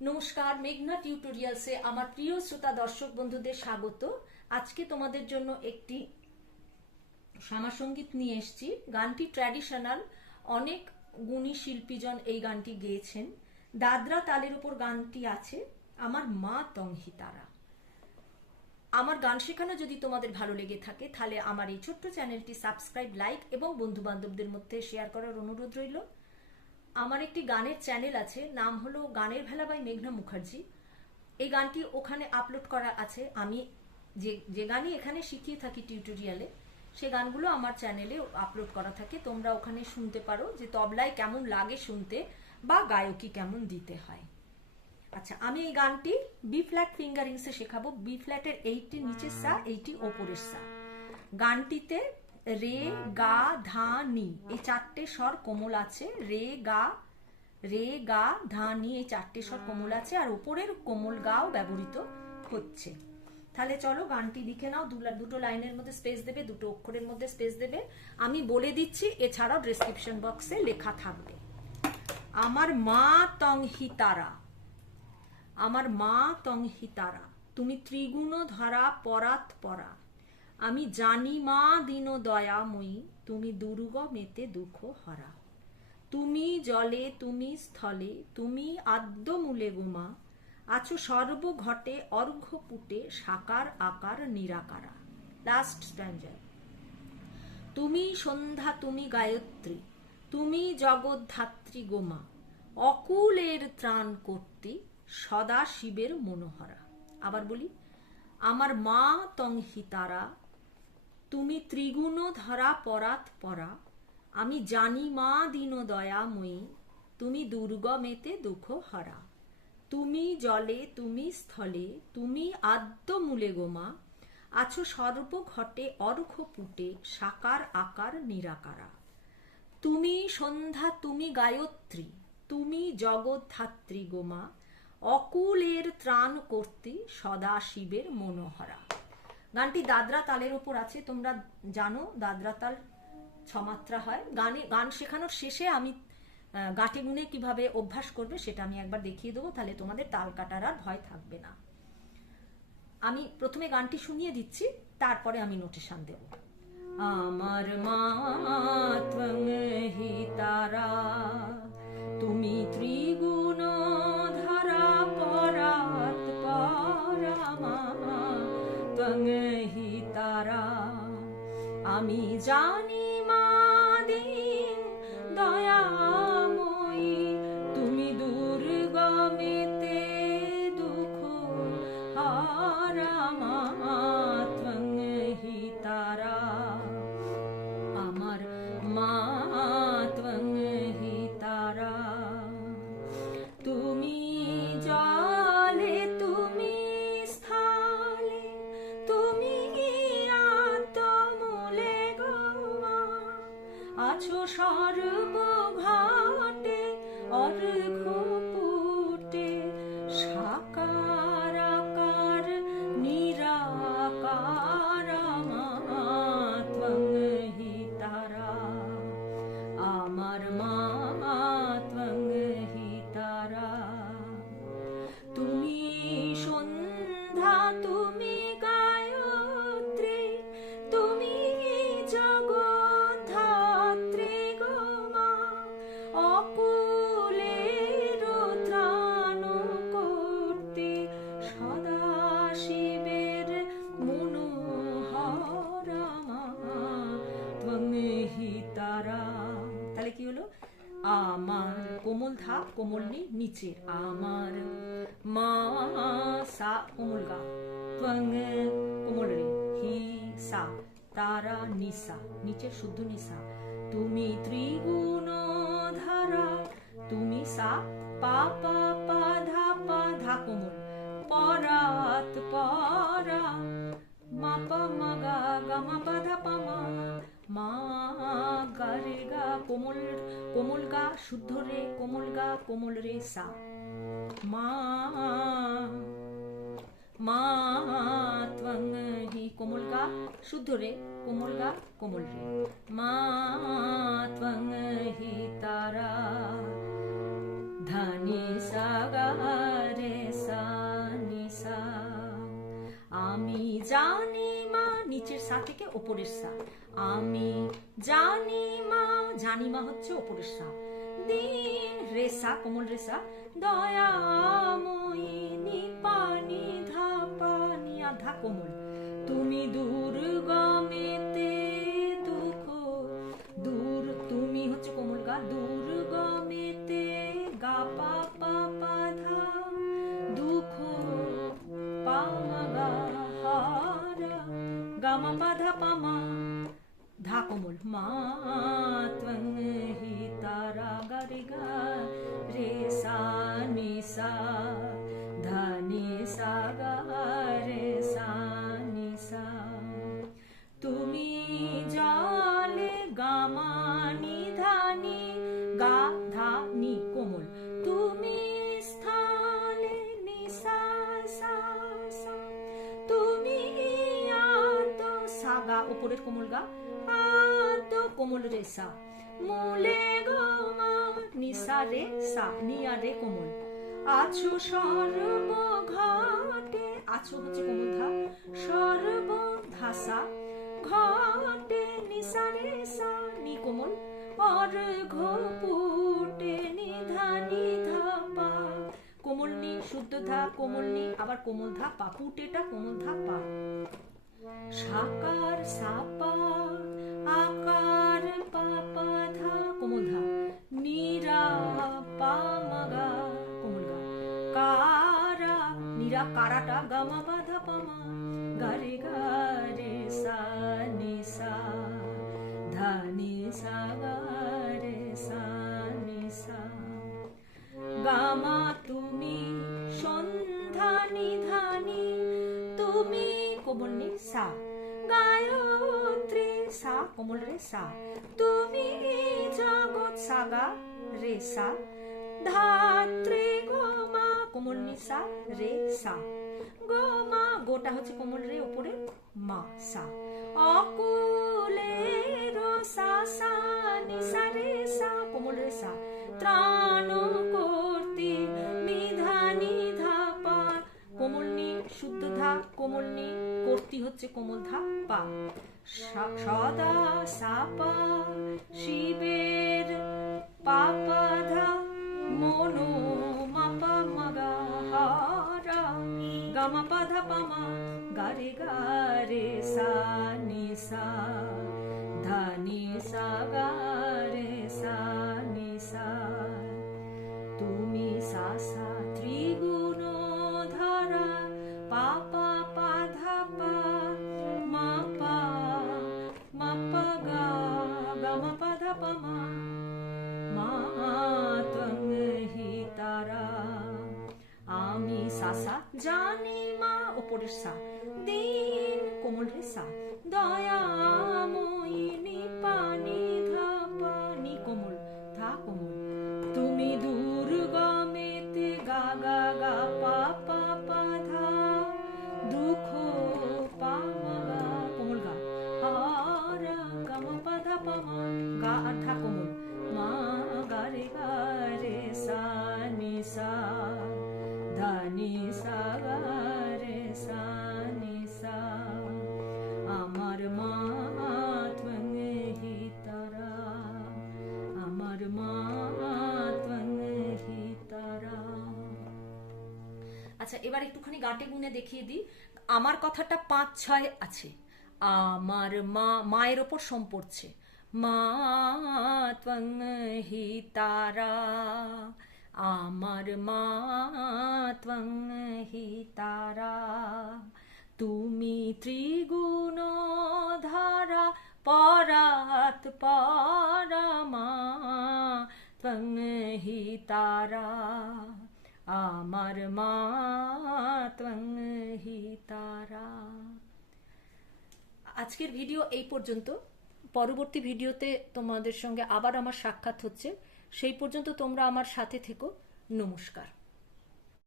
নমস্কার, মেঘনা টিউটোরিয়ালসে আমার প্রিয় শ্রোতা দর্শক বন্ধুদের স্বাগত। আজকে তোমাদের জন্য একটি শ্যামাসঙ্গীত নিয়ে এসেছি। গানটি ট্র্যাডিশনাল অনেক গুণী শিল্পীজন এই গানটি গেয়েছেন। দাদরা তালের উপর গানটি আছে, আমার মা তংহি তারা। আমার গান শেখানো যদি তোমাদের ভালো লেগে থাকে, তাহলে আমার এই ছোট্ট চ্যানেলটি সাবস্ক্রাইব লাইক এবং বন্ধু বান্ধবদের মধ্যে শেয়ার করার অনুরোধ রইল। আমার একটি গানের চ্যানেল আছে, নাম হলো গানের ভেলা বাই মেঘনা মুখার্জি। এই গানটি ওখানে আপলোড করা আছে। আমি যে যে গানই এখানে শিখিয়ে থাকি টিউটোরিয়ালে সে গানগুলো আমার চ্যানেলে আপলোড করা থাকে। তোমরা ওখানে শুনতে পারো যে তবলায় কেমন লাগে শুনতে বা গায়কি কেমন দিতে হয়। আচ্ছা আমি এই গানটি বি ফ্ল্যাট ফিঙ্গারিংসে শেখাবো। বি ফ্ল্যাটের এইটটি নিচের সা এইটি ওপরের সা গানটিতে রে গা ধা নি। এই চারটে স্বর কোমল আছে। রে গা রে গা ধা নি, এই চারটে স্বর কোমল আছে আর উপরের কোমল গাও ব্যবহৃত হচ্ছে। তাহলে চলো গানটি লিখে নাও। দুটো লাইনের মধ্যে স্পেস দেবে, দুটো অক্ষরের মধ্যে স্পেস দেবে। আমি বলে দিচ্ছি, এছাড়াও ডেসক্রিপশন বক্সে লেখা থাকবে। আমার মা তং হিতারা আমার মা তংহি তারা। তুমি ত্রিগুণ ধরা পরাত পরা। আমি জানি, মা, দীন দয়াময়ী, তুমি দুর্গ মেতে দুঃখ হরা। তুমি জলে, তুমি স্থলে, তুমি আদ্য মূলে গোমা। আছো সর্ব ঘটে, অর্ঘ্য পুটে, সাকার আকার নিরাকারা। লাস্ট স্ট্যান্ডার তুমি সন্ধ্যা, তুমি গায়ত্রী, তুমি জগদ্ধাত্রী গোমা। অকুলের ত্রাণ করতে সদা শিবের মনোহরা। আবার বলি, আমার মা তংহি তারা তুমি ত্রিগুণ ধরা পরাত পরা। আমি জানি মা দীন দয়াময়ী তুমি দুর্গমেতে দুঃখ হরা। তুমি জলে, তুমি স্থলে, তুমি আদ্য মূলে গোমা। আছো সর্ব ঘটে অর্ঘ পুটে, সাকার আকার নিরাকারা। তুমি সন্ধ্যা, তুমি গায়ত্রী, তুমি জগদ্ধাত্রী গোমা। অকুলের ত্রাণ করতে সদা শিবের মনোহরা। গানটি দাদরা তালের ওপর আছে, তোমরা জানো দাদরা তাল ছমাত্রা হয়। গানে, গান শেখানোর শেষে আমি গাঁটে গুনে কীভাবে অভ্যাস করবে সেটা আমি একবার দেখিয়ে দেবো, তাহলে তোমাদের তাল কাটার আর ভয় থাকবে না। আমি প্রথমে গানটি শুনিয়ে দিচ্ছি, তারপরে আমি নোটেশন দেব। আমার মা তারা, তুমি ত্রিগুণ জানি মা দিন দয়াময়ী তুমি দুর্গমেতে দুঃখ হারামা। আছো সর্বঘাটে অর্ঘ ধা কোমল নি নিচের আমার মা সা কোমল গা ত্বং কোমল রে হি সা, তারা নিসা নিচের শুদ্ধ নিসা। তুমি ত্রিগুণ ধারা তুমি সা, পা পা পা, ধা পা, ধা কোমল। পরাত পরা কোমল গা শুদ্ধ রে, কোমল গা, কোমল রে সা। মা মা, ত্বং হি কোমল গা শুদ্ধ রে, কোমল গা, কোমল রে। মা, ত্বং হি তারা, ধনি সা রে সা, নি সা। আমি জানি মা, নিচের সা থেকে ওপরের সা। আমি জানি মা জানি মা হচ্ছে ওপরের সা। দিন রেসা, কোমল রেসা। দয়াময়ী, নিপানি ধাপা নিয়া ধা কোমল। তুমি দুর্গমেতে দুঃখ। দূর তুমি হচ্ছে কোমল গা। দুর্গমেতে গা, পা পা পা, ধা। দুঃখ পামা গা হারা গামা পা, ধা পামা ধা কোমল মা ত্বং হি তারা গা রে গা রে সা নি সা ধা সাগা উপরের কোমল গা আত কোমল রে সা মূলে গমা নিসা রে সা রে কোমল। আছো সর্ব ঘটে আছো হচ্ছে কোমল ধা সর্ব ধাসা ঘটে রে সা, নি কোমল। অর্ঘ পুটে নিধা নিধা পা। কোমল নি, শুদ্ধ ধা, কোমল নি, আবার কোমল ধা পা, পুটেটা কোমল ধা পা। সাকার সাপা, আকার পাপা ধা কোমল ধা নিরা পা মাগা কোমল গা কারা, নিরা কারাটা গামা বাধা পামা, গারে গারে সা, নি সা, ধা, নি সা, গারে সা, নি সা। গামা তুমি সন্ধ্যা নিধানি, তুমি কোমল নি সা। গায়ত্রী সা কোমল রে সা। তুমি জগৎ সাগা রে সা। ধাত্রী গোমা কোমল নি সা রে সা। গোমা গোটা হচ্ছে কোমল রে উপরে মা সা। অকুলের সা সা, নি সা রে সা কোমল রে সা। ত্রাণ করতে, নিধা নিধা পা কোমল নি শুদ্ধ ধা কোমল নি কর্তি হচ্ছে কোমল ধা পা সদা সাপা, শিবের পাপা ধা মনো মাপা মাগা হারা গামা পাধা পামা, গারে গারে সা নি সা ধা নি সা আমি সা। জানি মা ওপরের সা। দিন কোমল রে সা। দয়াময়ী আচ্ছা এবার একটুখানি গাঁটে গুনে দেখিয়ে দিই। আমার কথাটা পাঁচ ছয় আছে। আমার মা, মায়ের ওপর সম পড়ছে। মা হি তারা। আমার মা হি তারা। তুমি ত্রিগুণ ধারা পরাত পরমা ত্বং হি তারা। আমার মা তারা আজকের ভিডিও এই পর্যন্ত। পরবর্তী ভিডিওতে তোমাদের সঙ্গে আবার আমার সাক্ষাৎ হচ্ছে। সেই পর্যন্ত তোমরা আমার সাথে থেকো। নমস্কার।